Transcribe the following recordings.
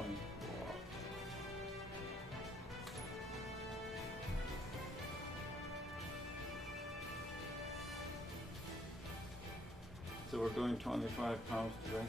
going. Wow. So we're doing 25 pounds today.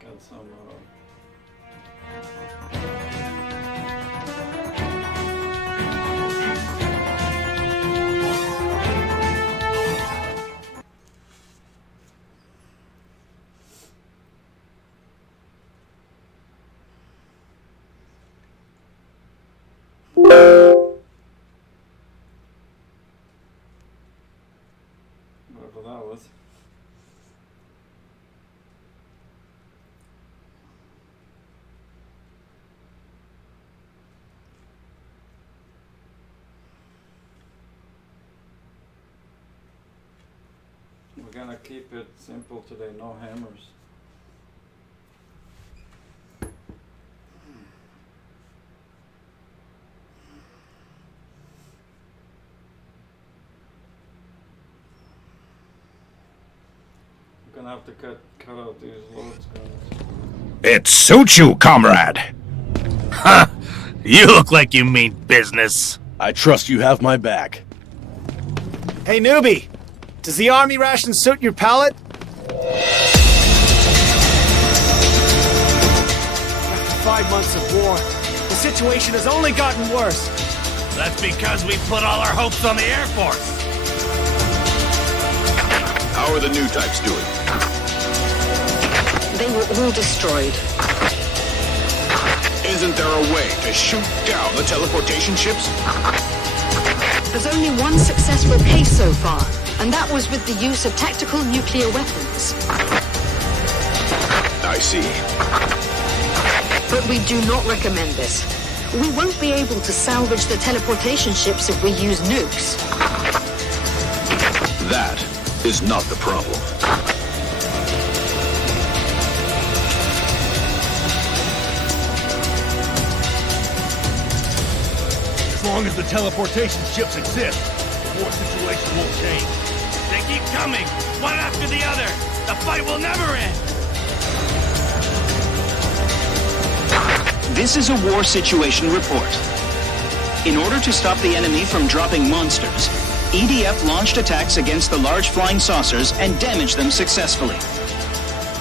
Got some whatever that was. We're gonna keep it simple today, no hammers. We're gonna have to cut out these loads, guys. It suits you, comrade. Huh. You look like you mean business. I trust you have my back. Hey, newbie! Does the army ration suit your palate? After 5 months of war, the situation has only gotten worse. That's because we put all our hopes on the Air Force. How are the new types doing? They were all destroyed. Isn't there a way to shoot down the teleportation ships? There's only one successful case so far, and that was with the use of tactical nuclear weapons. I see. But we do not recommend this. We won't be able to salvage the teleportation ships if we use nukes. That is not the problem. As long as the teleportation ships exist, the war situation won't change. They keep coming, one after the other. The fight will never end. This is a war situation report. In order to stop the enemy from dropping monsters, EDF launched attacks against the large flying saucers and damaged them successfully.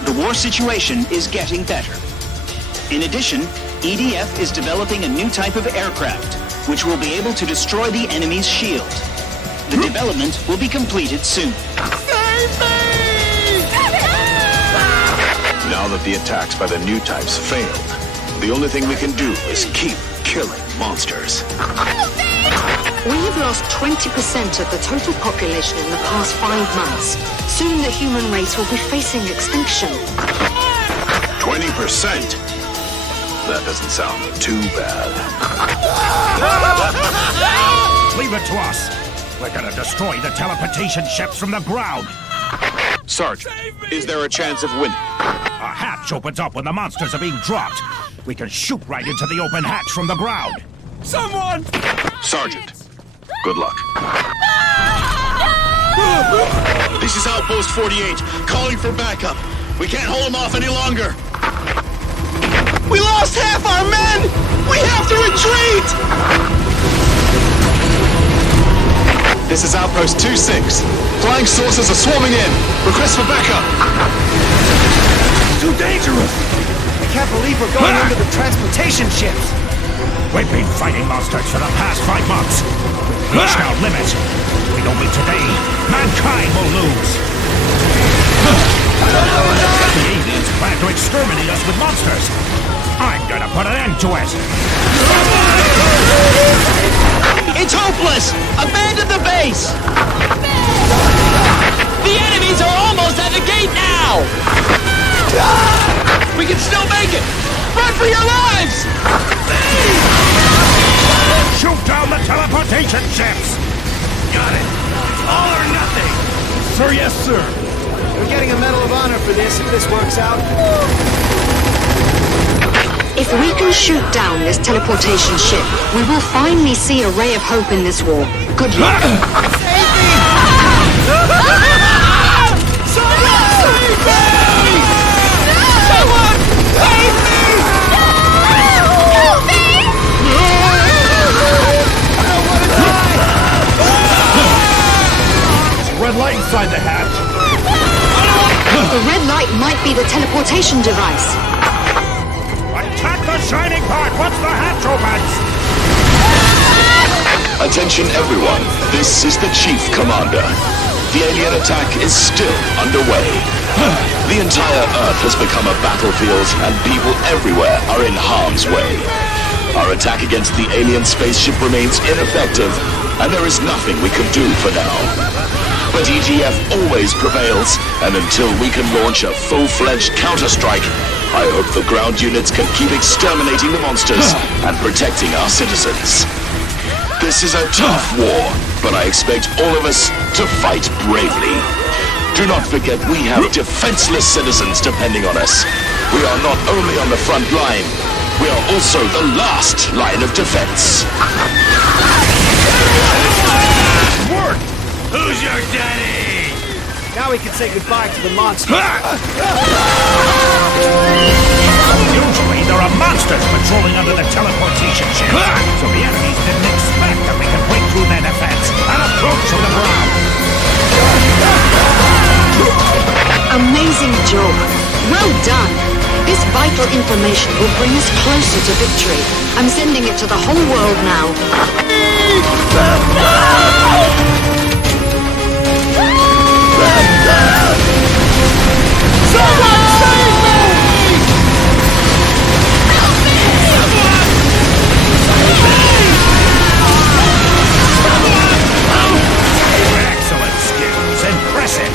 The war situation is getting better. In addition, EDF is developing a new type of aircraft, which will be able to destroy the enemy's shield. The development will be completed soon. Now that the attacks by the new types failed, the only thing we can do is keep killing monsters. We have lost 20% of the total population in the past 5 months. Soon the human race will be facing extinction. 20%? That doesn't sound too bad. Leave it to us. We're gonna destroy the teleportation ships from the ground. Sergeant, is there a chance of winning? A hatch opens up when the monsters are being dropped. We can shoot right into the open hatch from the ground. Someone! Sergeant, good luck. This is Outpost 48, calling for backup. We can't hold them off any longer. We lost half our men! We have to retreat! This is Outpost 26. Flying saucers are swarming in. Request for backup. Too dangerous! I can't believe we're going into the transportation ships. We've been fighting monsters for the past 5 months. We've reached our limit. If we don't win today, mankind will lose. The aliens plan to exterminate us with monsters. I'm gonna put an end to it. It's hopeless! Abandon the base! The enemies are almost at the gate now! We can still make it! Run for your lives! Shoot down the teleportation ships! Got it. All or nothing. Sir, yes, sir. We're getting a Medal of Honor for this if this works out. If we can shoot down this teleportation ship, we will finally see a ray of hope in this war. Good luck. Red light inside the hatch. The red light might be the teleportation device. Attack the shining part once the hatch opens! Attention everyone, this is the Chief Commander. The alien attack is still underway. The entire Earth has become a battlefield and people everywhere are in harm's way. Our attack against the alien spaceship remains ineffective and there is nothing we can do for now. But EDF always prevails, and until we can launch a full-fledged counter-strike, I hope the ground units can keep exterminating the monsters and protecting our citizens. This is a tough war, but I expect all of us to fight bravely. Do not forget we have defenseless citizens depending on us. We are not only on the front line, we are also the last line of defense. Work! Who's your daddy? Now we can say goodbye to the monster. Usually there are monsters patrolling under the teleportation ship, so the enemies didn't expect that we could break through their defense and approach from the ground. Amazing job. Well done. This vital information will bring us closer to victory. I'm sending it to the whole world now. Excellent skills. Impressive.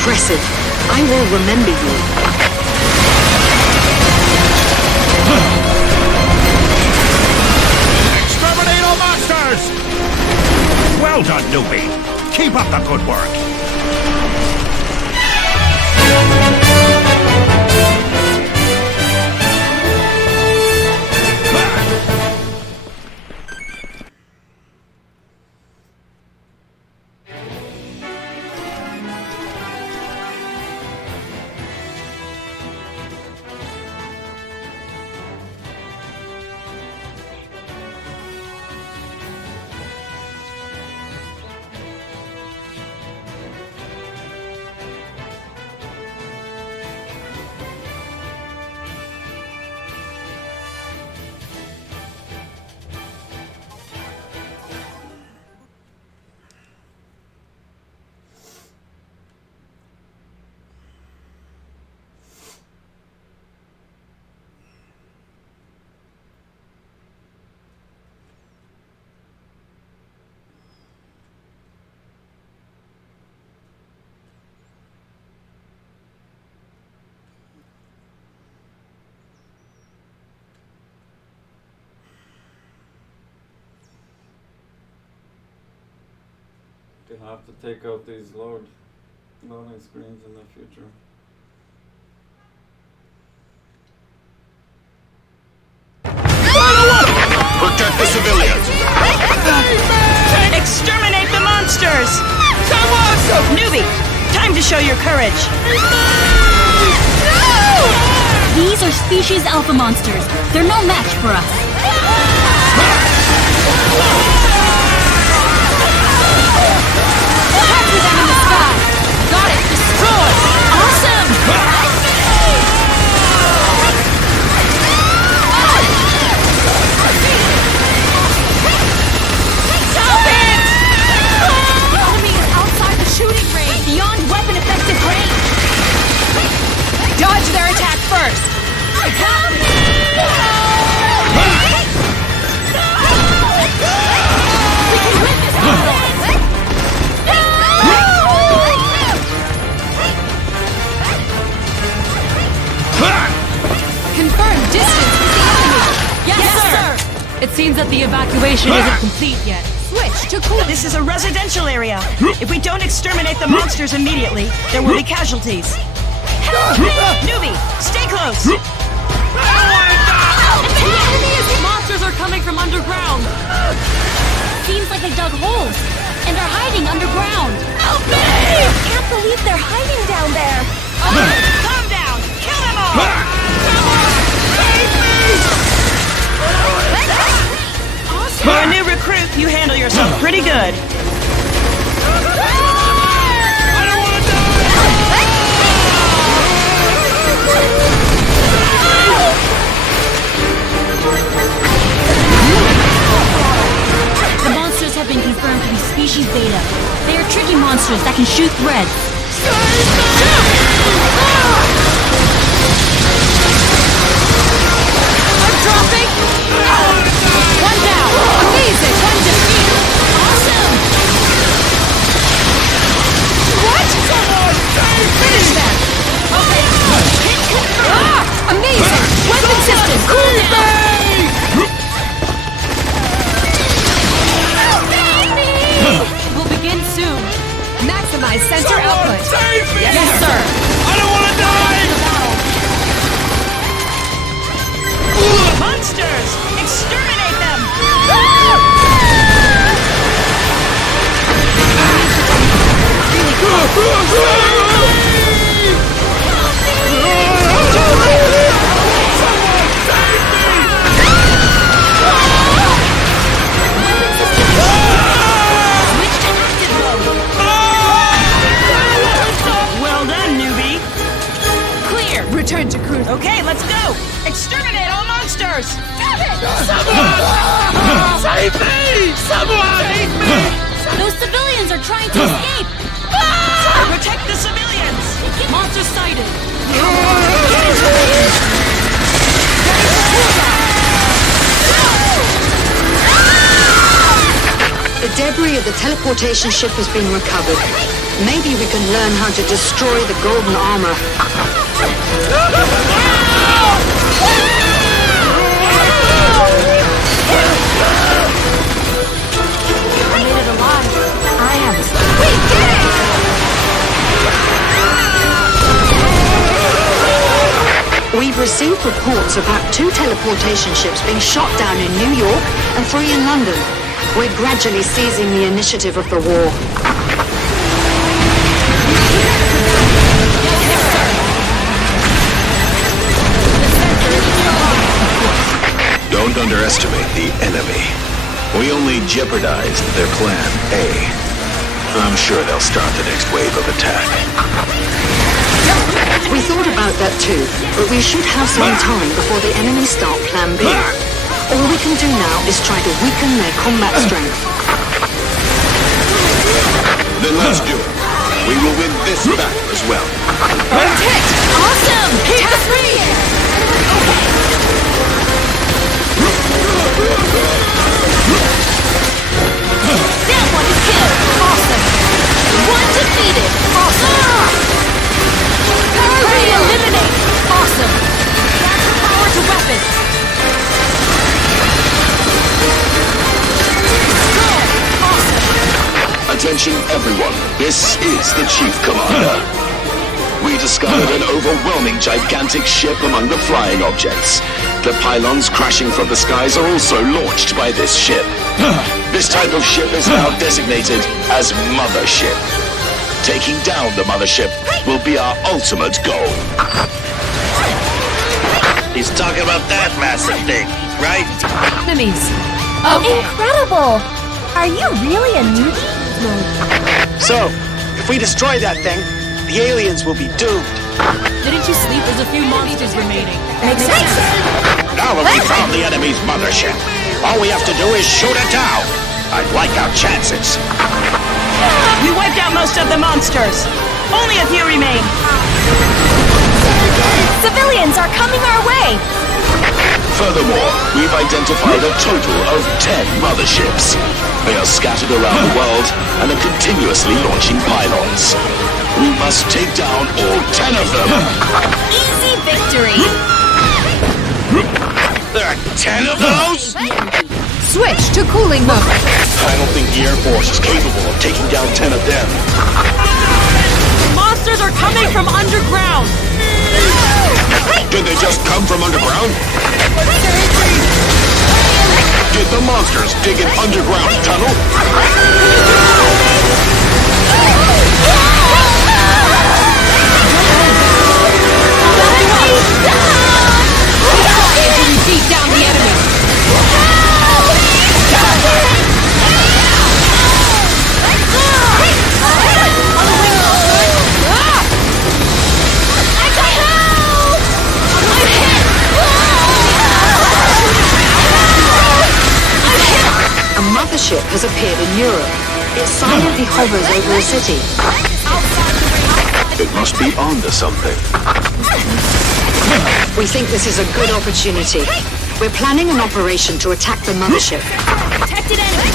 impressive. I will remember you. Exterminate all monsters! Well done, newbie. Keep up the good work. Gonna have to take out these loading screens in the future. Protect the civilians! Exterminate the monsters! Newbie, time to show your courage. These are species alpha monsters. They're no match for us. Attack with them in the sky! Got it! Destroy! Awesome! Stop it! The enemy is outside the shooting range, beyond weapon effective range. Dodge their attack first! Help me! We can win this battle! Confirm distance with the enemy! Yes, sir! It seems that the evacuation isn't complete yet. Switch to cool. This is a residential area. If we don't exterminate the monsters immediately, there will be casualties. Newbie, stay close! The enemy is... Monsters are coming from underground. Seems like they dug holes and are hiding underground. Help me! Can't believe they're hiding down there. Calm down! Kill them all! For a new recruit, you handle yourself pretty good. The monsters have been confirmed to be species Beta. They are tricky monsters that can shoot threads. I'm dropping! One down! Amazing! One defeated! Awesome! What? Finish them! Okay. Amazing! Weapon system! Cool down! We'll begin soon. Maximize sensor output. Yes, sir. I don't want to die! Monsters! Exterminate them! Well done, newbie. Clear. Return to cruise. Okay, let's go. Exterminate all monsters. Save me! Someone! Save me! Those civilians are trying to escape. Protect the civilians. Monster sighted. The debris of the teleportation ship has been recovered. Maybe we can learn how to destroy the golden armor. I made it alive. I have a... Wait, get it! We've received reports about 2 teleportation ships being shot down in New York and 3 in London. We're gradually seizing the initiative of the war. Don't underestimate the enemy. We only jeopardized their plan A. I'm sure they'll start the next wave of attack. We thought about that too, but we should have some time before the enemy start Plan B. All we can do now is try to weaken their combat strength. Then let's do it. We will win this battle as well. Awesome! Task 3! That one is killed! Awesome! One defeated! Awesome! Power eliminate! Awesome! Transfer power to weapons! Destroy! Awesome! Attention everyone, this is the Chief Commander. We discovered an overwhelming gigantic ship among the flying objects. The pylons crashing from the skies are also launched by this ship. This type of ship is now designated as Mothership. Taking down the Mothership will be our ultimate goal. He's talking about that massive thing, right? Enemies! Okay. Incredible! Are you really a newbie? So, if we destroy that thing, the aliens will be doomed. Didn't you sleep? There's a few monsters remaining. Makes sense! Now that we found the enemy's mothership, all we have to do is shoot it down. I'd like our chances. We wiped out most of the monsters. Only a few remain. Civilians are coming our way! Furthermore, we've identified a total of 10 motherships. They are scattered around the world and are continuously launching pylons. We must take down all 10 of them. Easy victory! There are 10 of those? Switch to cooling mode. I don't think the Air Force is capable of taking down 10 of them. Monsters are coming from underground. Did they just come from underground? Did the monsters dig an underground tunnel? Beat down the enemy. A mothership has appeared in Europe. It silently hovers over a city. It must be onto something. We think this is a good opportunity. We're planning an operation to attack the mothership. Detected enemy.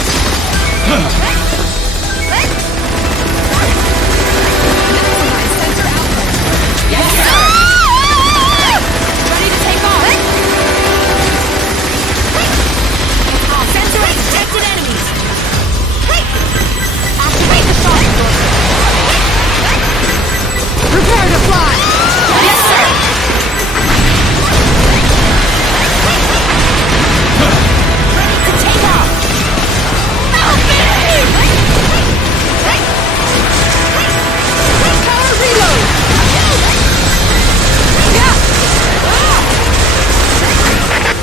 Yes, sir! Ready to take off. Sensor detected enemies. Activate the shock absorber. Prepare to fly. Yes, sir! To take off! Help me! Power reload!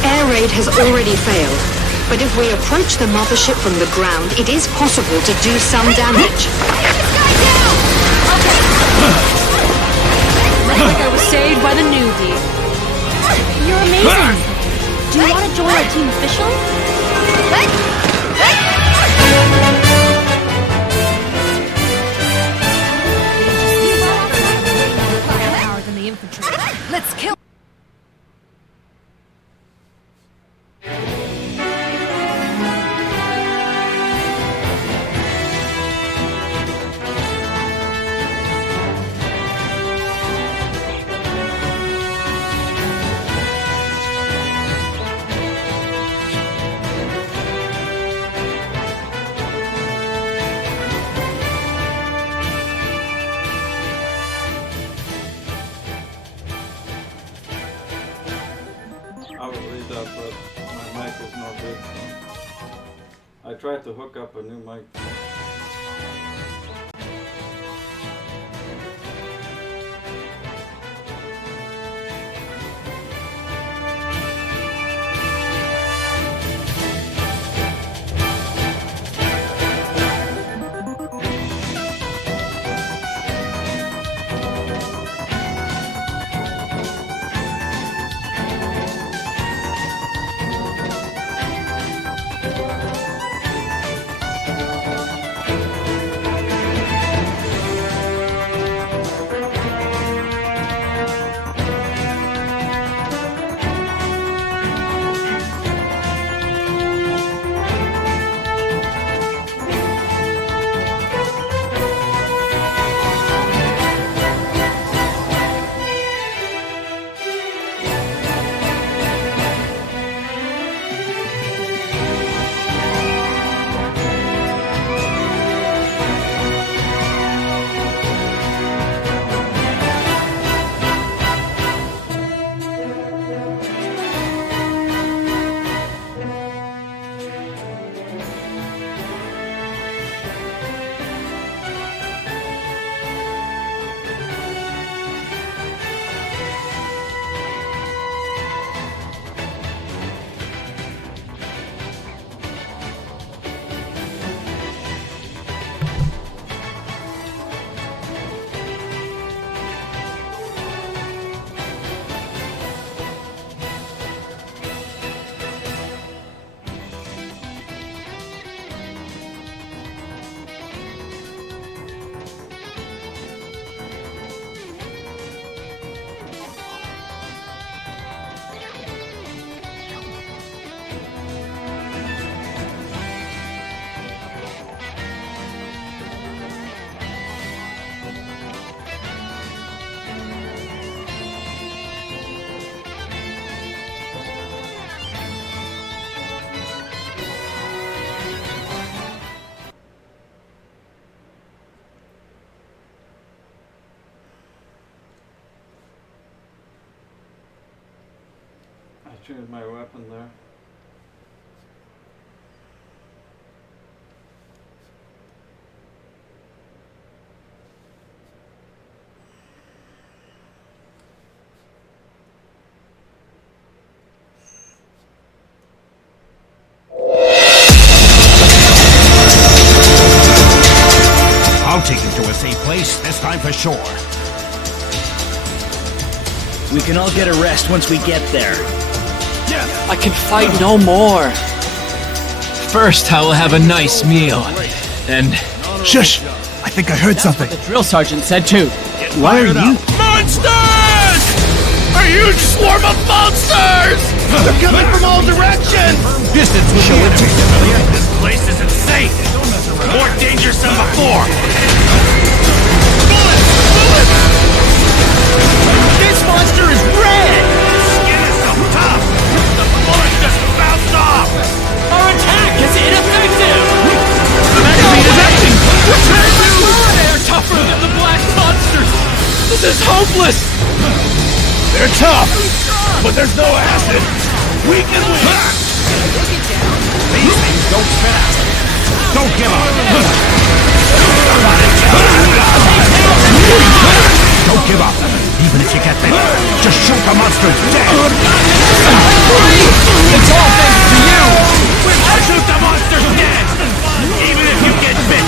Air raid has already failed, but if we approach the mothership from the ground, it is possible to do some damage. Looks like I was saved by the newbie. You're amazing. Do you want to join our team officially? Than the infantry. Let's kill. tried to hook up a new mic. I changed my weapon there. I'll take you to a safe place, this time for sure. We can all get a rest once we get there. I can fight no more. First, I will have a nice meal. And... Shush! I think I heard something. The drill sergeant said too. Why are you... Monsters! A huge swarm of monsters! They're coming from all directions! Distance will show it. This place isn't safe. More dangerous than before. Bullets! This monster is red! Skin is so tough. The bullet just bounced off. Our attack is ineffective! They're tougher than the black monsters! This is hopeless! They're tough, but there's no acid. We can win. These things don't spit acid. Don't give up. Don't give up. Even if you get bit, just shoot the monsters dead. It's all thanks to you! I'll shoot the monsters dead. Even if you get bit.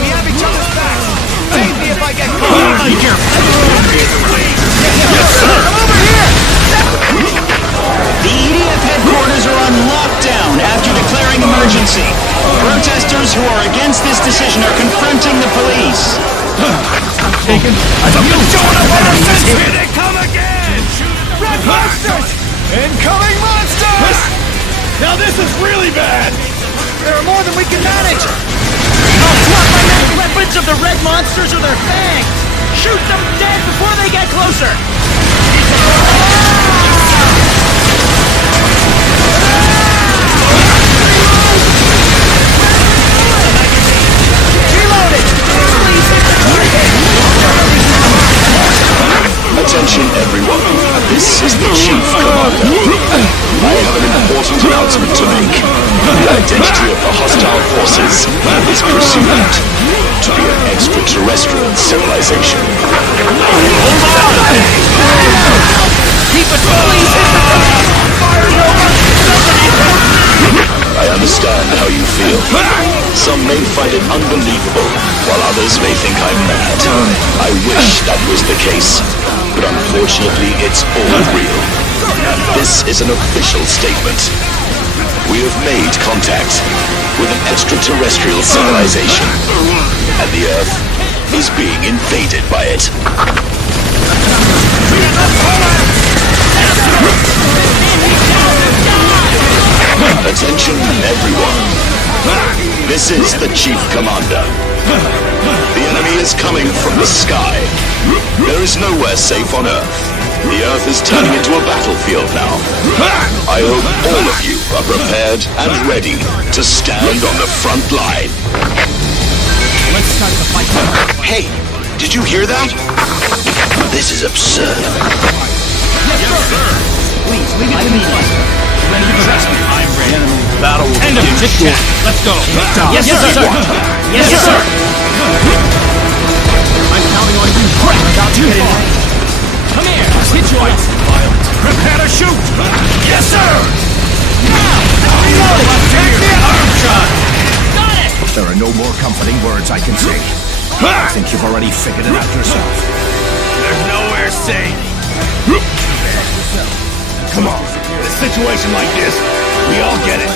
We have each other's backs. Save me if I get caught. The EDF headquarters are on lockdown after declaring emergency. Protesters who are against this decision are confronting the police. Taken. I've been showing up ever since. Here they come again. Red monsters! Incoming monsters! Now this is really bad. There are more than we can manage. I'll swap my magic weapons of the red monsters or their fangs. Shoot them dead before they get closer. Attention everyone, this is the Chief Commander. I have an important announcement to make. The identity of the hostile forces is presumed to be an extraterrestrial civilization. Keep it going! Fire over! I understand how you feel. Some may find it unbelievable, while others may think I'm mad. I wish that was the case, but unfortunately it's all real. This is an official statement. We have made contact with an extraterrestrial civilization, and the Earth is being invaded by it. Attention, everyone. This is the Chief Commander. The enemy is coming from the sky. There is nowhere safe on Earth. The Earth is turning into a battlefield now. I hope all of you are prepared and ready to stand on the front line. Let's start the fight. Hey, did you hear that? This is absurd. Yes, sir. Please, leave it to me. Ready for battle? I'm ready. Battle will End of begin chit-chat. Let's go. Yes, sir. Yes, sir. I'm counting on you. Crap, about to get in. Come here. Hit you on. Prepare to shoot! Yes, sir! Reloading! Take the arm shot! Got it! There are no more comforting words I can say. I think you've already figured it out yourself. There's nowhere safe. Come on. In a situation like this, we all get it.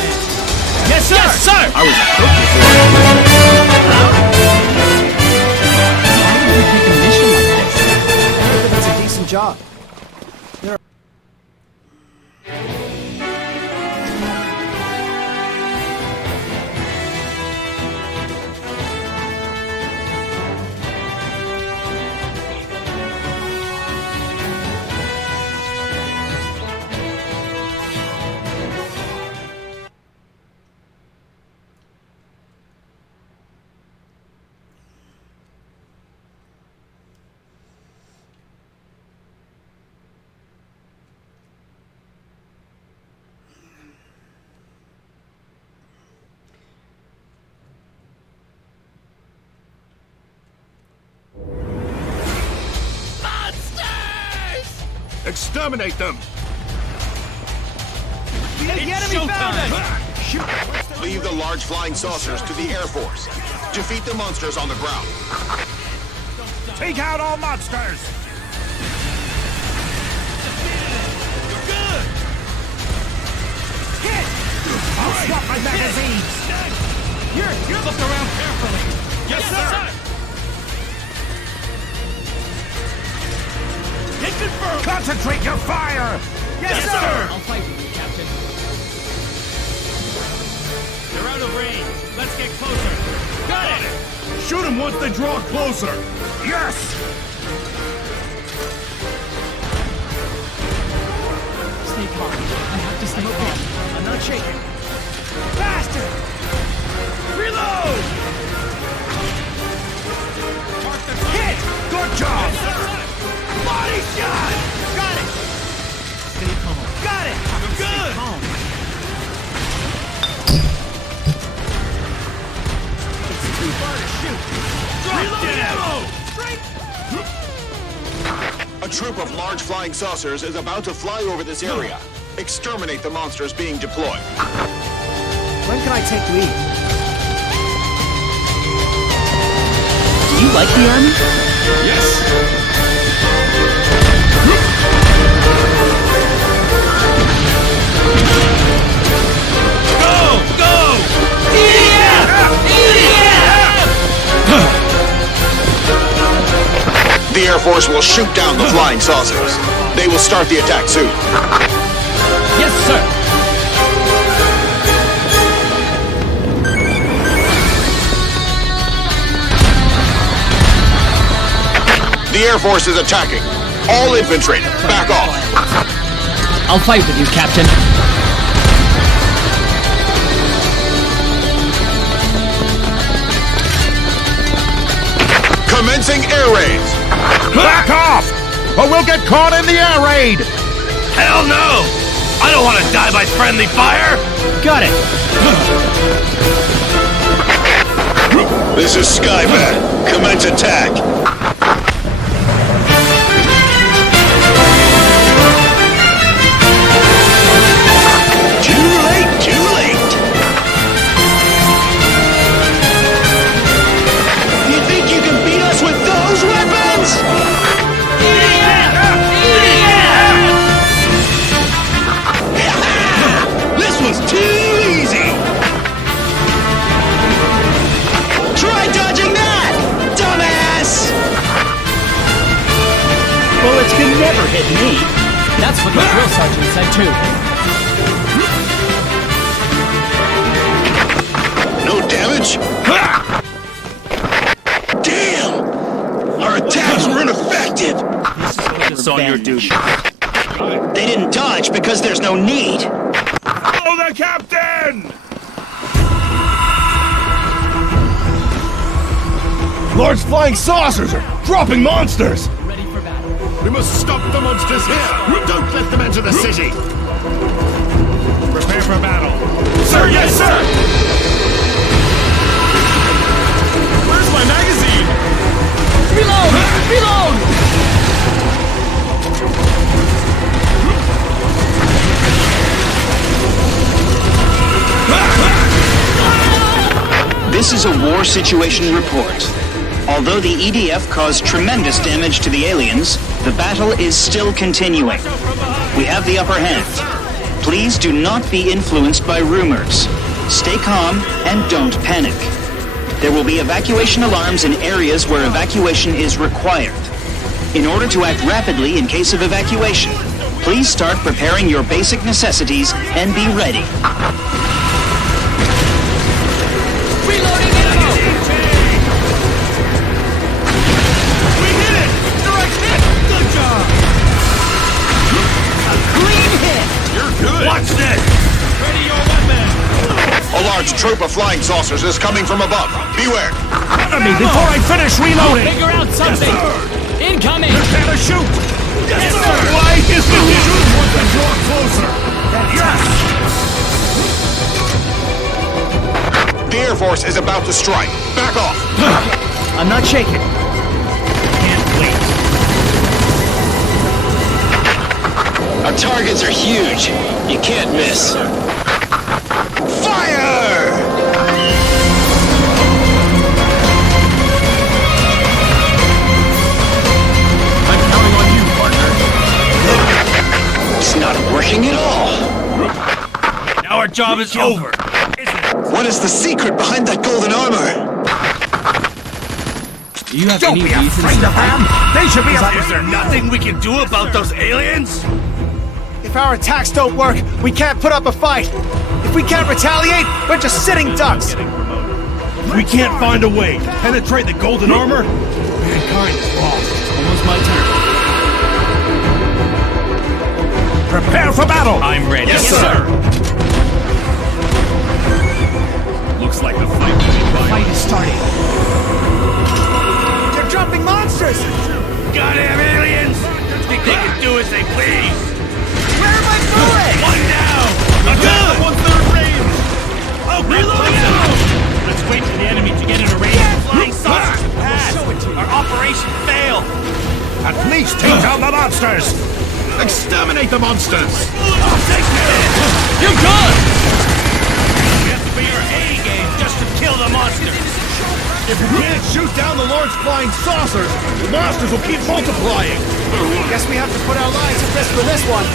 Yes, sir. Yes, sir. I was hoping for it. Why would you take a mission like this? That's a decent job. Exterminate them! The enemy found us! Leave the large flying saucers to the Air Force. Defeat the monsters on the ground. Take out all monsters! Good! Hit! I'll swap my magazines! You look around carefully! Yes, sir! Hit confirmed! Concentrate your fire! Yes, sir! I'll fight with you, Captain. They're out of range. Let's get closer. Got it! Shoot them once they draw closer. Yes! Stay calm. I have to stay calm. I'm not shaking. Faster! Reload! Hit! Good job! Body shot! Got it! Stay calm. Got it! Good! Calm. It's too far to shoot! Drop ammo! A troop of large flying saucers is about to fly over this area. Exterminate the monsters being deployed. When can I take leave? Do you like the army? Yes! Go! Go! EDF! EDF! The Air Force will shoot down the flying saucers. They will start the attack soon. Yes, sir. The Air Force is attacking. All infantry, back off. I'll fight with you, Captain. Commencing air raids. Back off! Or we'll get caught in the air raid! Hell no! I don't want to die by friendly fire! Got it! This is 𝐤𝐵𝐵. Commence attack. Too late, too late. You think you can beat us with those weapons? This was too easy. Try dodging that, dumbass! Bullets can never hit me. That's what the drill sergeant said too. No damage? Damn! Our attacks were ineffective! Focus on your duty. They didn't dodge because there's no need. Follow the captain! Large flying saucers are dropping monsters! Ready for battle. We must stop the monsters here! Don't let them enter the city! Prepare for battle. Sir, yes, sir! Where's my magazine? Reload! Reload! This is a war situation report. Although the EDF caused tremendous damage to the aliens, the battle is still continuing. We have the upper hand. Please do not be influenced by rumors. Stay calm and don't panic. There will be evacuation alarms in areas where evacuation is required. In order to act rapidly in case of evacuation, please start preparing your basic necessities and be ready. Reloading ammo! We hit it! Direct hit! Good job! A clean hit! You're good! Watch this! Ready your weapon! A large troop of flying saucers is coming from above. Beware. Enemy before I finish reloading! Figure out something! Incoming! Prepare to shoot! Yes, sir! Why is the shoot once I draw closer? Yes! The Air Force is about to strike. Back off. I'm not shaking. Can't wait. Our targets are huge. You can't miss. Fire! I'm counting on you, partner. It's not working at all. Now our job is over. What is the secret behind that golden armor? Do you have Don't any be reasons afraid of them! They should be Is there nothing we can do about those aliens? If our attacks don't work, we can't put up a fight. If we can't retaliate, we're just sitting ducks. If we can't find a way to penetrate the golden armor, mankind is lost. Almost my turn. Prepare for battle! I'm ready. Yes, sir! Looks like the fight will be The fight is starting. They're jumping monsters! Goddamn aliens! Think they can do as they please! Where are my bullets? One down! Good! 1/3 range! Oh, reload out! Let's wait for the enemy to get in a range of flying saucers to pass! Our operation failed! At least take down the monsters! Exterminate the monsters! Take this! You're good! We have to be our A game just to kill the monsters! If we can't shoot down the large flying saucers, the monsters will keep multiplying! Guess we have to put our lives at risk for this one.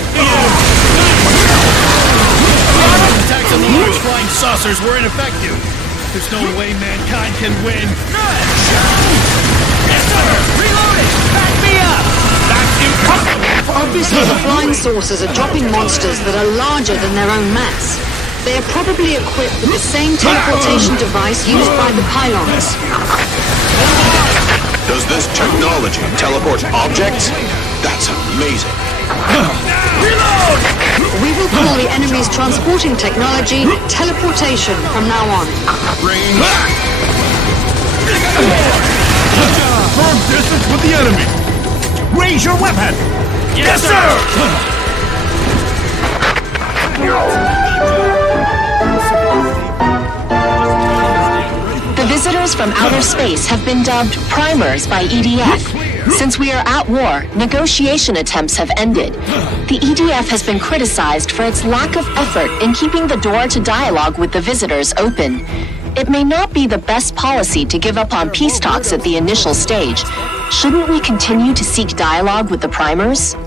Attacks on the large flying saucers were ineffective! There's no way mankind can win! Yes, sir! Reloading! Back me up! Back you come! Obviously, the flying saucers are dropping monsters that are larger than their own mass. They are probably equipped with the same teleportation device used by the pylons. Does this technology teleport objects? That's amazing. Reload! We will call the enemy's transporting technology teleportation from now on. Firm distance with the enemy! Raise your weapon! Yes, sir! The visitors from outer space have been dubbed primers by EDF. Since we are at war, negotiation attempts have ended. The EDF has been criticized for its lack of effort in keeping the door to dialogue with the visitors open. It may not be the best policy to give up on peace talks at the initial stage. Shouldn't we continue to seek dialogue with the primers? If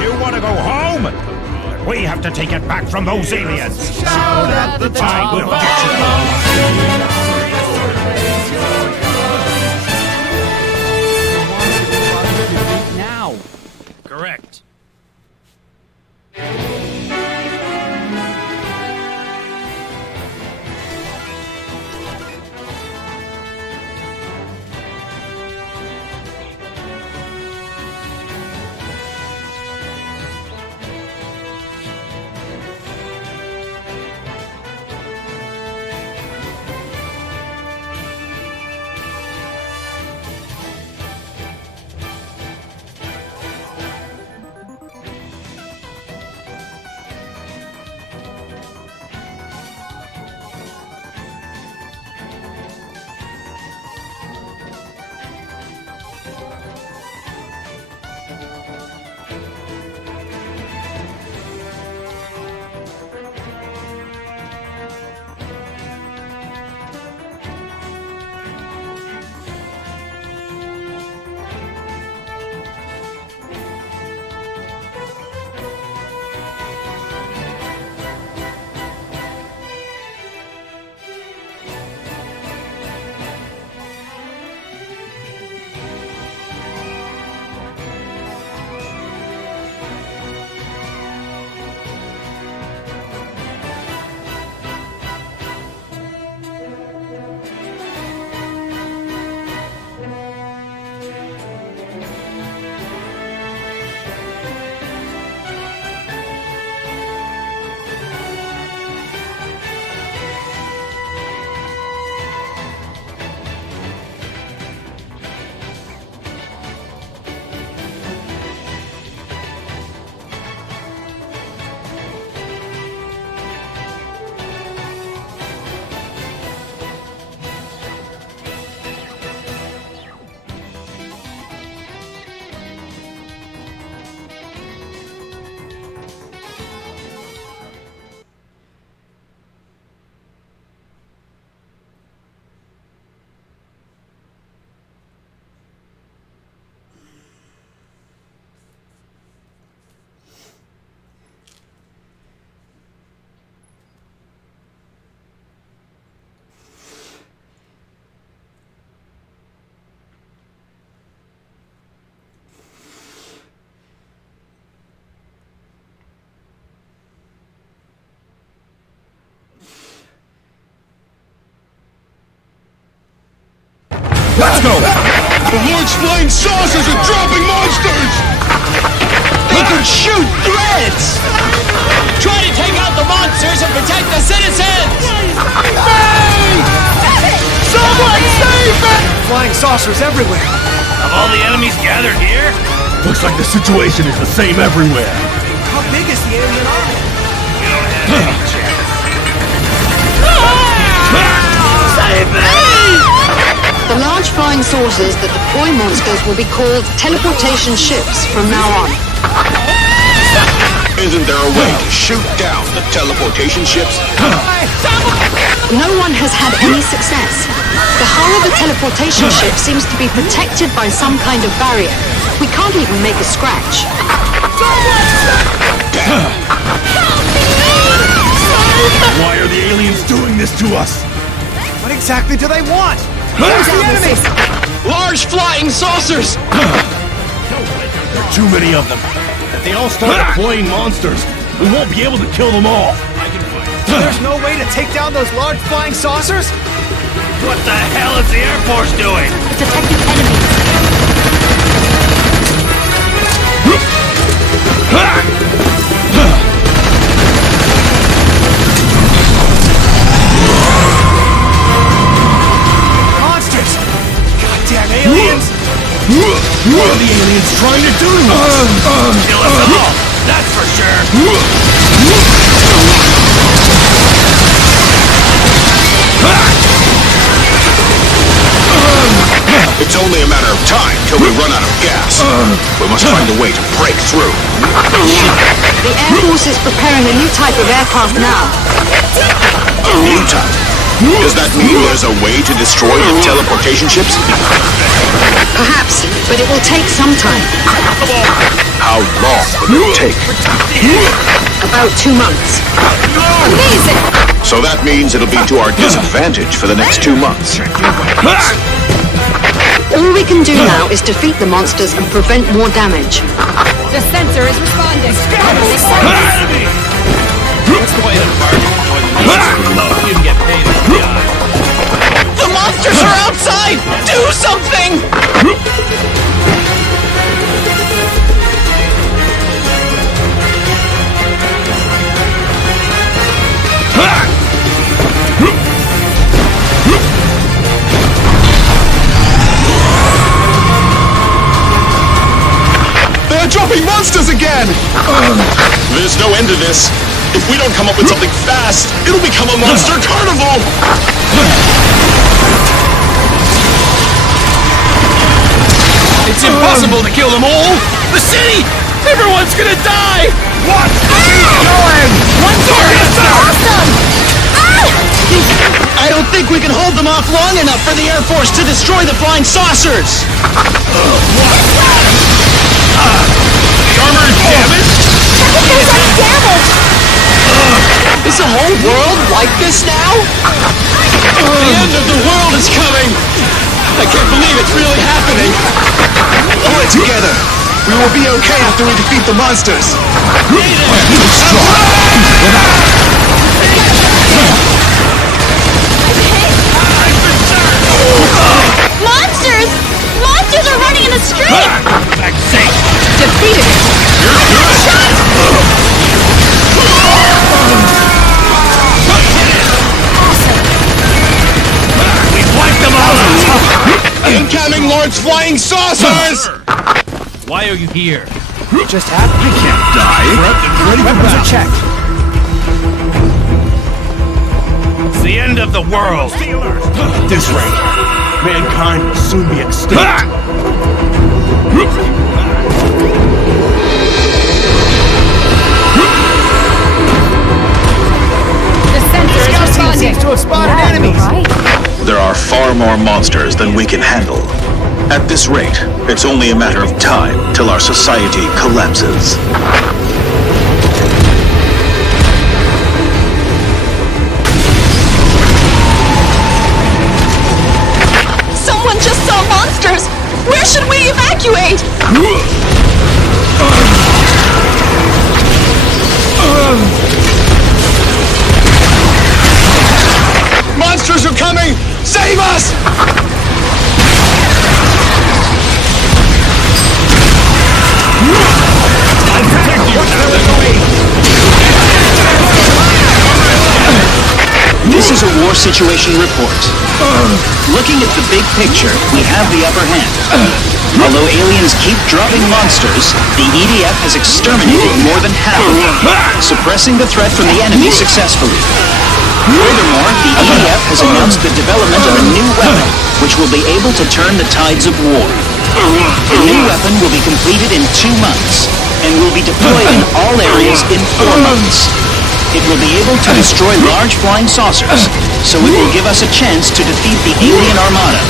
you want to go home, we have to take it back from those aliens. Shout at the top I will of get you. now. Correct. Let's go! The large flying saucers are dropping monsters! They can shoot threads! Try to take out the monsters and protect the citizens! Someone save me! Flying saucers everywhere. Have all the enemies gathered here? Looks like the situation is the same everywhere. How big is the alien army? We don't have any chance. Save me! The large flying saucers that deploy monsters will be called teleportation ships from now on. Isn't there a way to shoot down the teleportation ships? No one has had any success. The hull of the teleportation ship seems to be protected by some kind of barrier. We can't even make a scratch. Why are the aliens doing this to us? What exactly do they want? Where's the enemy? Large flying saucers! There are too many of them. If they all start deploying monsters, we won't be able to kill them all. There's no way to take down those large flying saucers? What the hell is the Air Force doing? Detecting enemies. Monsters! Goddamn aliens! What are the aliens trying to do? Kill us all, that's for sure. It's only a matter of time till we run out of gas. We must find a way to break through. The Air Force is preparing a new type of aircraft now. A new type? Does that mean there's a way to destroy the teleportation ships? Perhaps, but it will take some time. How long will it take? About 2 months. Amazing! So that means it'll be to our disadvantage for the next 2 months. All we can do now is defeat the monsters and prevent more damage. The sensor is responding. Enemy! What's the way to bargain for the monsters? You can get paid in the eye. The monsters are outside! Do something! They're dropping monsters again! There's no end to this. If we don't come up with something fast, it'll become a monster carnival! It's impossible to kill them all! The city! Everyone's gonna die! What? Keep going! One story is Awesome! I don't think we can hold them off long enough for the Air Force to destroy the flying saucers! The armor is damaged? Check if there's any damage! Is the whole world like this now? The end of the world is coming! I can't believe it's really happening! Pull it together! We will be okay after we defeat the monsters! Monsters! Monsters are running in a stream! Back safe! Defeated it! We wiped them all! Incoming Lord's flying saucers! Why are you here? Just happened. I can't die. Weapons are checked. It's the end of the world! At this rate, mankind will soon be extinct. The sensor is responding. Seems to have spotted enemies. Right. There are far more monsters than we can handle. At this rate, it's only a matter of time till our society collapses. Someone just saw monsters! Where should we evacuate? Monsters are coming! Save us! This is a war situation report. Looking at the big picture, we have the upper hand. Although aliens keep dropping monsters, the EDF has exterminated more than half of them, suppressing the threat from the enemy successfully. Furthermore, the EDF has announced the development of a new weapon, which will be able to turn the tides of war. The new weapon will be completed in 2 months, and will be deployed in all areas in 4 months. It will be able to destroy large flying saucers, so it will give us a chance to defeat the alien armada.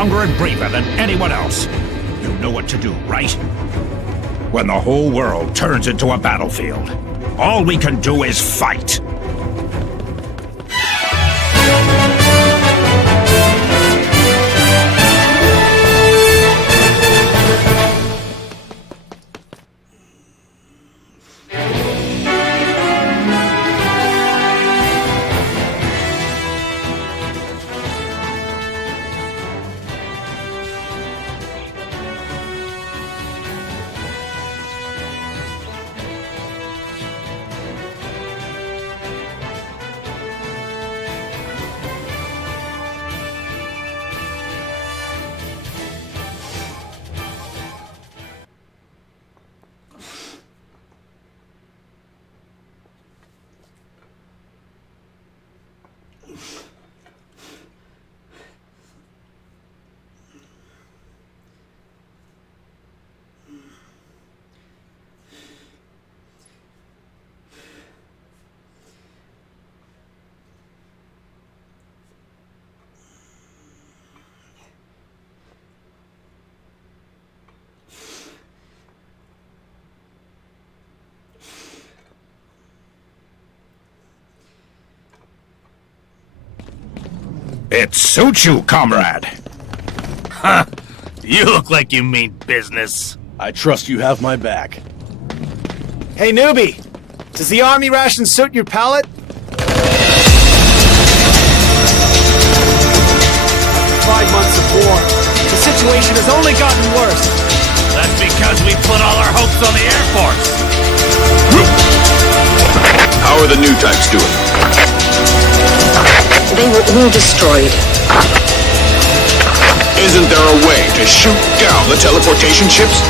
stronger and braver than anyone else. You know what to do, right? When the whole world turns into a battlefield, all we can do is fight. It suits you, comrade. Huh. You look like you mean business. I trust you have my back. Hey, newbie! Does the army ration suit your palate? 5 months of war. The situation has only gotten worse. That's because we put all our hopes on the Air Force. How are the new types doing? They were all destroyed. Isn't there a way to shoot down the teleportation ships?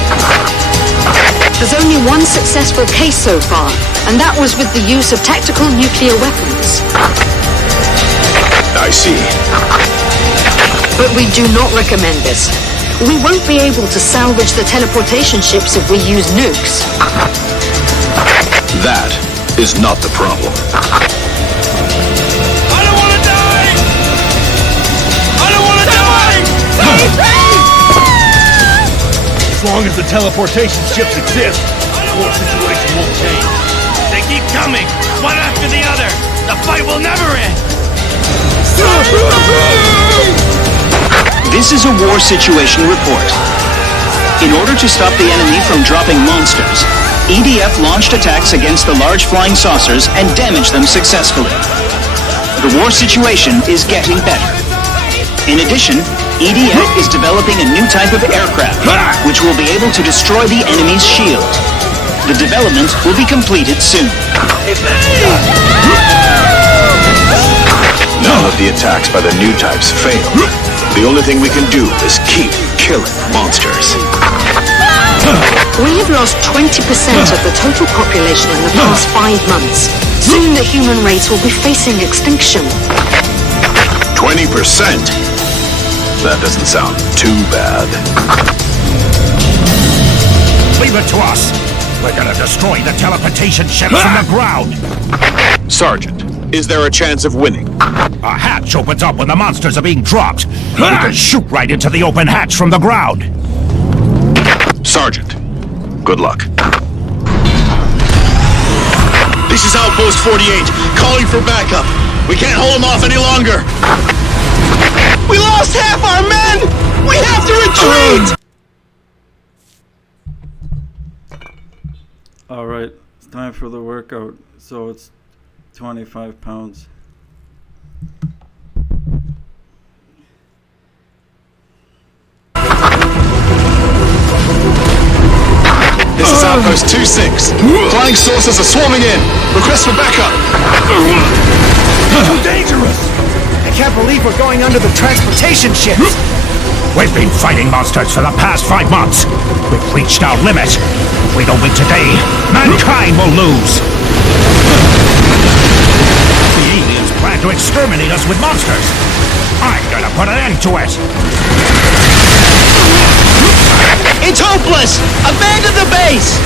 There's only one successful case so far, and that was with the use of tactical nuclear weapons. I see. But we do not recommend this. We won't be able to salvage the teleportation ships if we use nukes. That is not the problem. As long as the teleportation ships exist, the war situation won't change. They keep coming, one after the other. The fight will never end. This is a war situation report. In order to stop the enemy from dropping monsters, EDF launched attacks against the large flying saucers and damaged them successfully. The war situation is getting better. In addition, EDF is developing a new type of aircraft, which will be able to destroy the enemy's shield. The development will be completed soon. None of the attacks by the new types fail. The only thing we can do is keep killing monsters. We have lost 20% of the total population in the past 5 months. Soon the human race will be facing extinction. 20%? That doesn't sound too bad. Leave it to us. We're gonna destroy the teleportation ships from the ground. Sergeant, is there a chance of winning? A hatch opens up when the monsters are being dropped. We can shoot right into the open hatch from the ground. Sergeant, good luck. This is Outpost 48, calling for backup. We can't hold them off any longer. We lost half our men! We have to retreat! Alright, it's time for the workout. So it's 25 pounds. This is Outpost 2-6. Flying saucers are swarming in. Request for backup. Too dangerous! I can't believe we're going under the transportation ships! We've been fighting monsters for the past 5 months. We've reached our limit. If we don't win today, mankind will lose. The aliens plan to exterminate us with monsters. I'm gonna put an end to it. It's hopeless! Abandon the base!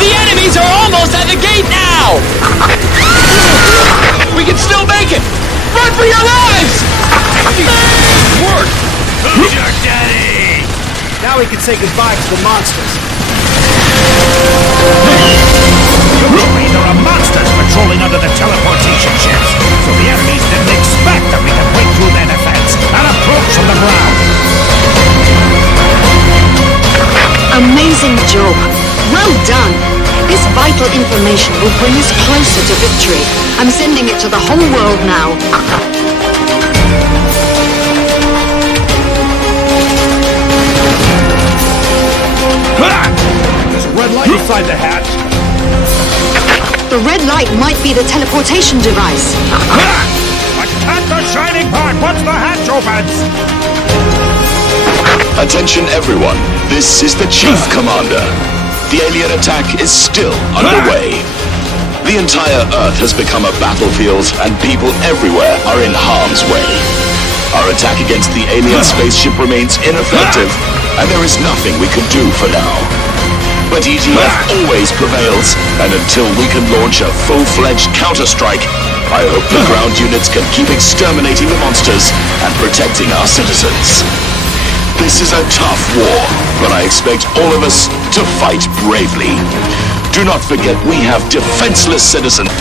The enemies are almost at the gate now! We can still make it! Run for your lives! Work! Who's your daddy? Now we can say goodbye to the monsters. Usually there are monsters patrolling under the teleportation ships, so the enemies didn't expect that we could break through their defense and approach from the ground. Amazing job. Well done. This vital information will bring us closer to victory. I'm sending it to the whole world now. There's a red light inside the hatch. The red light might be the teleportation device. Attack the shining part once the hatch opens! Attention everyone, this is the Chief Commander. The alien attack is still underway. The entire Earth has become a battlefield and people everywhere are in harm's way. Our attack against the alien spaceship remains ineffective and there is nothing we can do for now. But EDF always prevails, and until we can launch a full-fledged counter-strike, I hope the ground units can keep exterminating the monsters and protecting our citizens. This is a tough war, but I expect all of us to fight bravely. Do not forget we have defenseless citizens.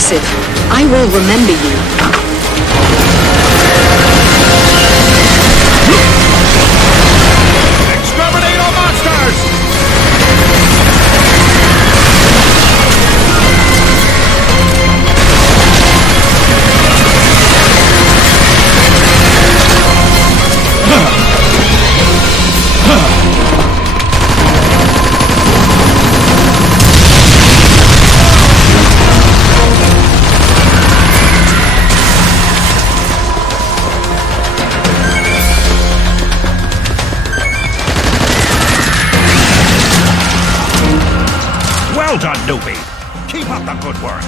impressive. I will remember you. Exterminate all monsters! Well done, newbie. Keep up the good work.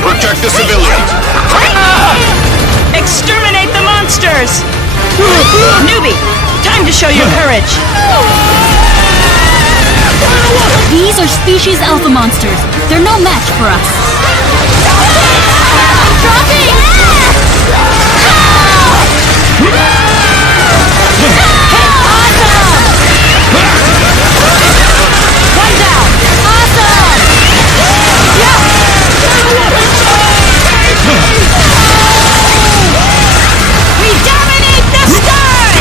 Protect the civilians! Exterminate the monsters! Newbie, time to show your courage. These are species alpha monsters. They're no match for us. Dropping! One down! Awesome! We dominate the sky!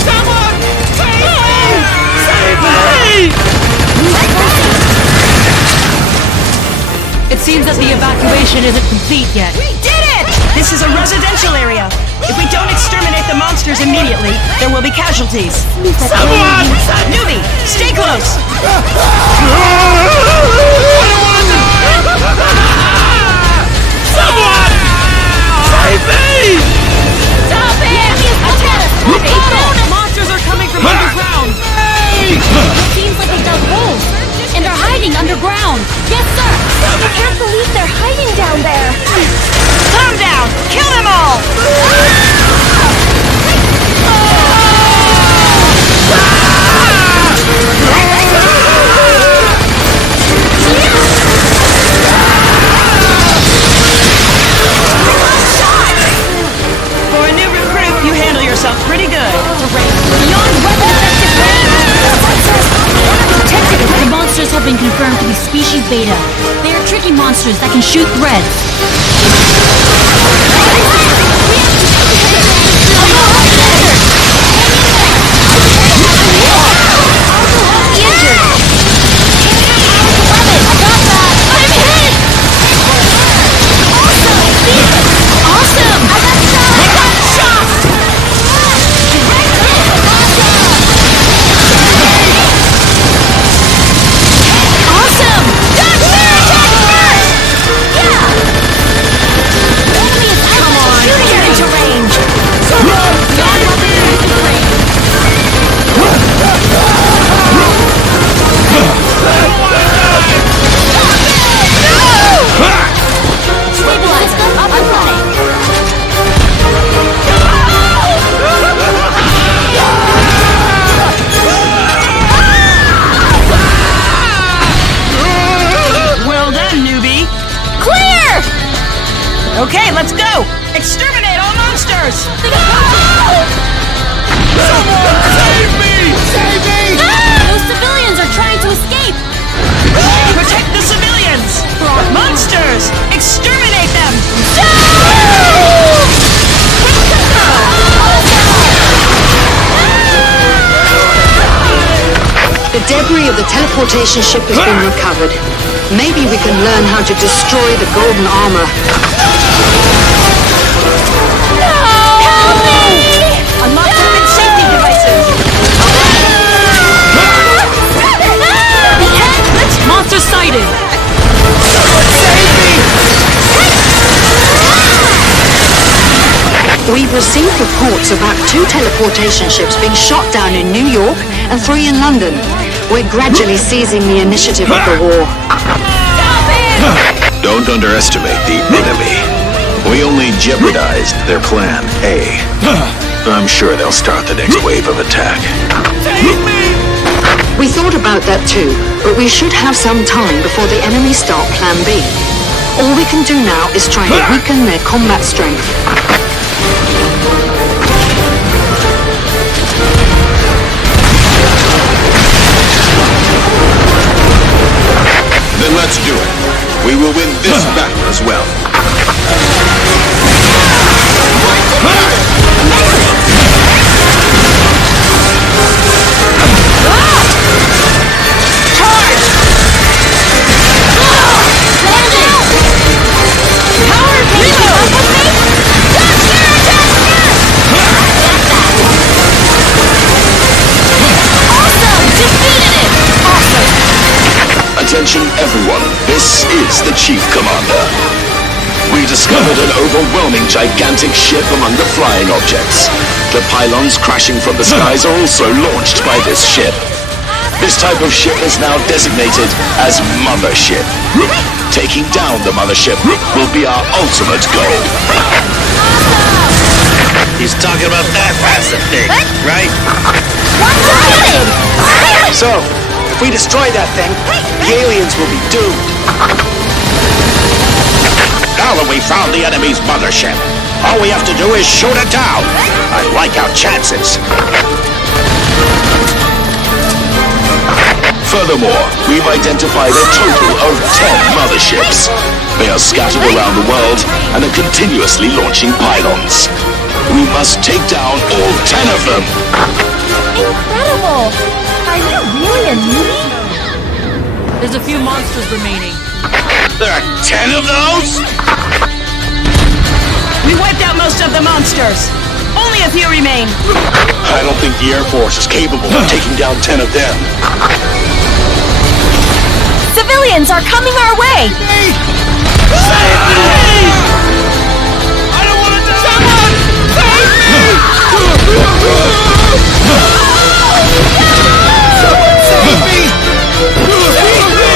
Someone! Save me! Save me! It seems that the evacuation isn't complete yet. We did it! This is a residential area. If we don't exterminate the monsters immediately, there will be casualties. Someone! Newbie, stay close! Someone! Save me! Stop it! Monsters are coming from underground! It seems like they dug holes and are hiding underground. Yes, sir. I can't believe they're hiding down there. Calm down! Kill them all! For a new recruit, you handle yourself pretty good. Beyond weapon effective range. The monsters have been confirmed to be species beta. They are tricky monsters that can shoot threads. Exterminate all monsters! Save me! Save me! Those civilians are trying to escape! Protect the civilians! Monsters! Exterminate them! The debris of the teleportation ship has been recovered. Maybe we can learn how to destroy the golden armor. Help me! Unlock weapon safety devices! Monster sighted! We've received reports about 2 teleportation ships being shot down in New York and 3 in London. We're gradually seizing the initiative of the war. Don't underestimate the enemy. We only jeopardized their plan A. I'm sure they'll start the next wave of attack. We thought about that too, but we should have some time before the enemy start Plan B. All we can do now is try to weaken their combat strength. Then let's do it. We will win this battle as well. Attention everyone, this is the Chief Commander. We discovered an overwhelming gigantic ship among the flying objects. The pylons crashing from the skies are also launched by this ship. This type of ship is now designated as Mothership. Taking down the Mothership will be our ultimate goal. He's talking about that massive thing, right? So, if we destroy that thing, the aliens will be doomed. Now that we've found the enemy's mothership, all we have to do is shoot it down. I like our chances. Furthermore, we've identified a total of 10 motherships. They are scattered around the world and are continuously launching pylons. We must take down all 10 of them. Incredible! Are you really a newbie? There's a few monsters remaining. There are 10 of those? We wiped out most of the monsters. Only a few remain. I don't think the Air Force is capable of taking down 10 of them. Civilians are coming our way! I don't want to die! Someone save me! Someone save me!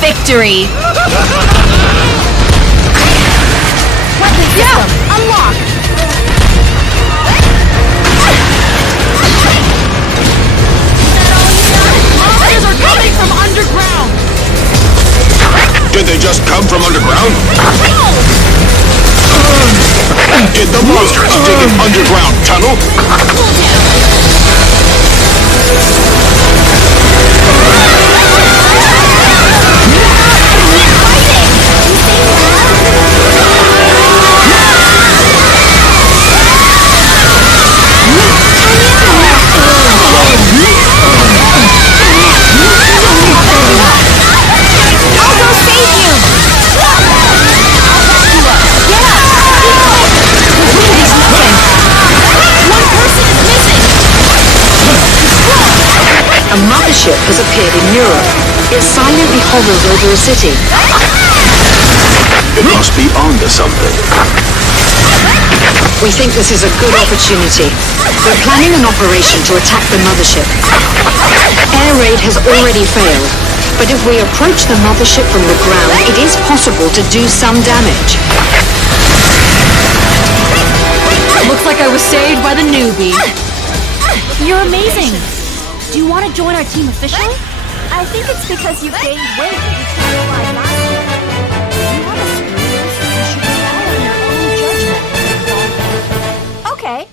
Victory! Weapon system unlock! Monsters are coming from underground! Did they just come from underground? Did the monsters dig an underground tunnel? A mothership has appeared in Europe. It silently hovers over a city. It must be onto something. We think this is a good opportunity. We're planning an operation to attack the mothership. Air raid has already failed, but if we approach the mothership from the ground, it is possible to do some damage. Looks like I was saved by the newbie. You're amazing. Do you want to join our team officially? I think it's because you gained weight that you can't fly faster. You want to screw this? You should rely on your own judgment. Okay.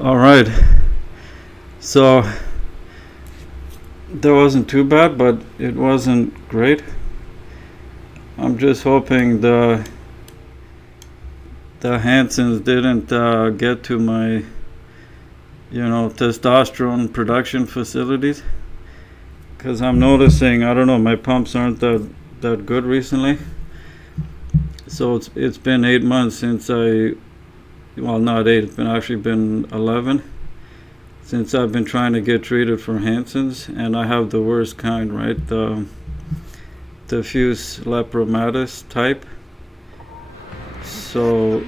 All right, so that wasn't too bad, but it wasn't great. I'm just hoping the Hansons didn't get to my, testosterone production facilities, because I'm noticing, I don't know, my pumps aren't that good recently. So it's been 8 months since well, not 8, it's actually been 11 since I've been trying to get treated for Hansen's, and I have the worst kind, right? The diffuse lepromatous type. So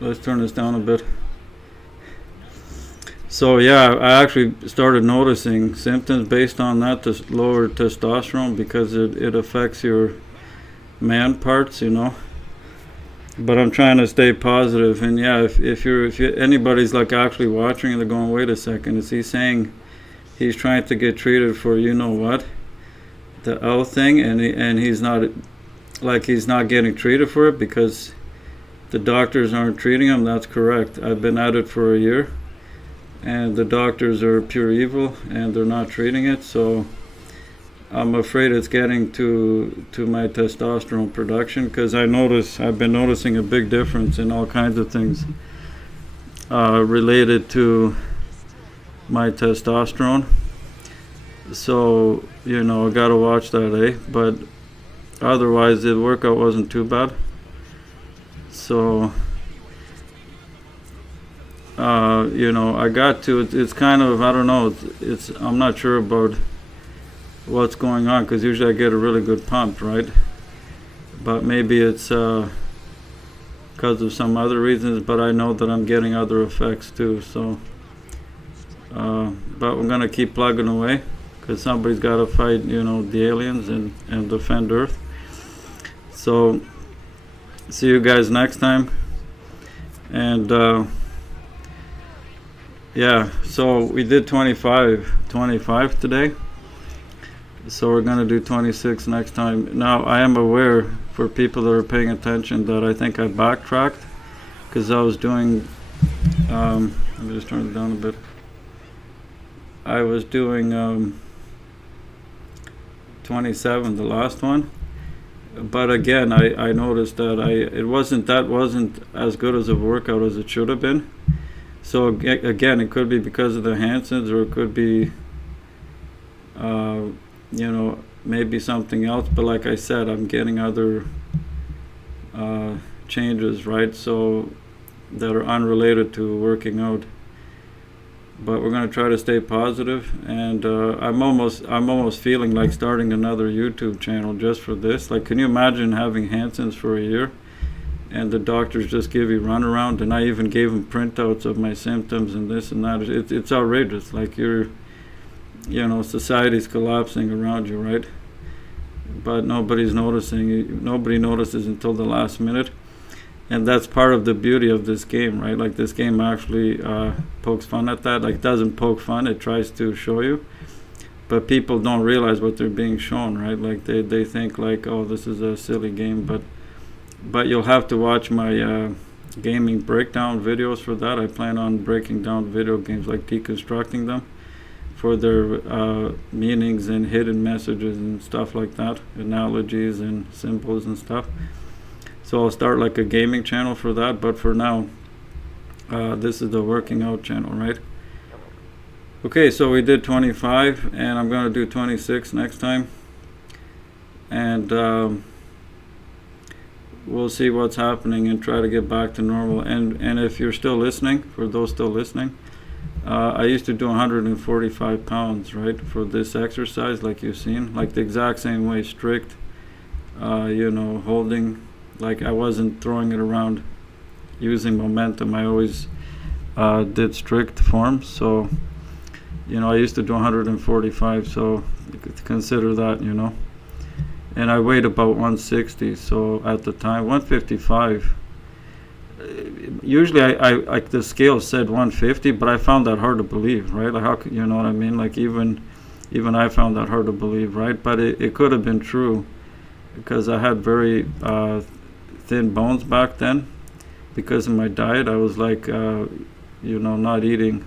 let's turn this down a bit. So yeah, I actually started noticing symptoms based on that, this lower testosterone, because it affects your man parts, But I'm trying to stay positive, and yeah, if anybody's like actually watching and they're going, wait a second, is he saying he's trying to get treated for what, the L thing, and he's not getting treated for it because the doctors aren't treating him? That's correct. I've been at it for a year, and the doctors are pure evil, and they're not treating it. So I'm afraid it's getting to my testosterone production, because I've been noticing a big difference in all kinds of things related to my testosterone. So I gotta watch that, but otherwise the workout wasn't too bad. So I got to it's kind of, I don't know, it's I'm not sure about what's going on, because usually I get a really good pump, right? But maybe it's because of some other reasons, but I know that I'm getting other effects too. So but we're gonna keep plugging away, because somebody's got to fight the aliens and defend Earth. So see you guys next time. And yeah, so we did 25 today. So we're going to do 26 next time. Now, I am aware, for people that are paying attention, that I think I backtracked, because I was doing, let me just turn it down a bit. I was doing 27, the last one. But again, I noticed that it wasn't as good as a workout as it should have been. So again, it could be because of the Hansons, or it could be maybe something else. But like I said, I'm getting other changes, right? So that are unrelated to working out. But we're going to try to stay positive, and I'm almost feeling like starting another YouTube channel just for this. Like, can you imagine having Hansons for a year, and the doctors just give you runaround? And I even gave them printouts of my symptoms and this and that. It's outrageous. Like, society's collapsing around you, right? But nobody's noticing. Nobody notices until the last minute. And that's part of the beauty of this game, right? Like, this game actually pokes fun at that. Like, it doesn't poke fun, it tries to show you. But people don't realize what they're being shown, right? Like, they think like, oh, this is a silly game. But you'll have to watch my gaming breakdown videos for that. I plan on breaking down video games, like deconstructing them for their meanings and hidden messages and stuff like that, analogies and symbols and stuff. So I'll start like a gaming channel for that, but for now, this is the working out channel, right? Okay, so we did 25, and I'm going to do 26 next time. And we'll see what's happening and try to get back to normal. And if you're still listening, for those still listening, I used to do 145 pounds, right, for this exercise, like you've seen, like the exact same way, strict, you know, holding, like I wasn't throwing it around using momentum. I always did strict forms. So, you know, I used to do 145, so you could consider that, you know. And I weighed about 160, so at the time, 155. Usually I the scale said 150, but I found that hard to believe, right? Like how could, you know what I mean? Like even I found that hard to believe, right? But it could have been true, because I had very thin bones back then because of my diet. I was like, you know, not eating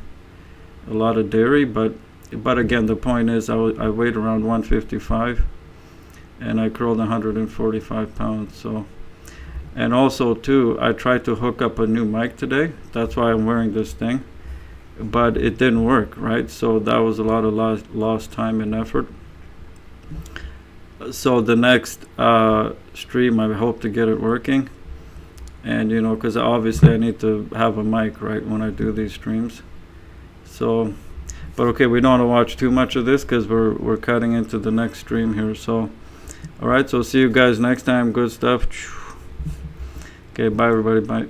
a lot of dairy, but again, the point is I weighed around 155. And I curled 145 pounds. So, and also too, I tried to hook up a new mic today. That's why I'm wearing this thing, but it didn't work, right? So that was a lot of lost time and effort. So the next stream, I hope to get it working, and you know, because obviously I need to have a mic, right, when I do these streams. So, but okay, we don't want to watch too much of this because we're cutting into the next stream here. So. All right, so see you guys next time. Good stuff. Okay, bye everybody. Bye.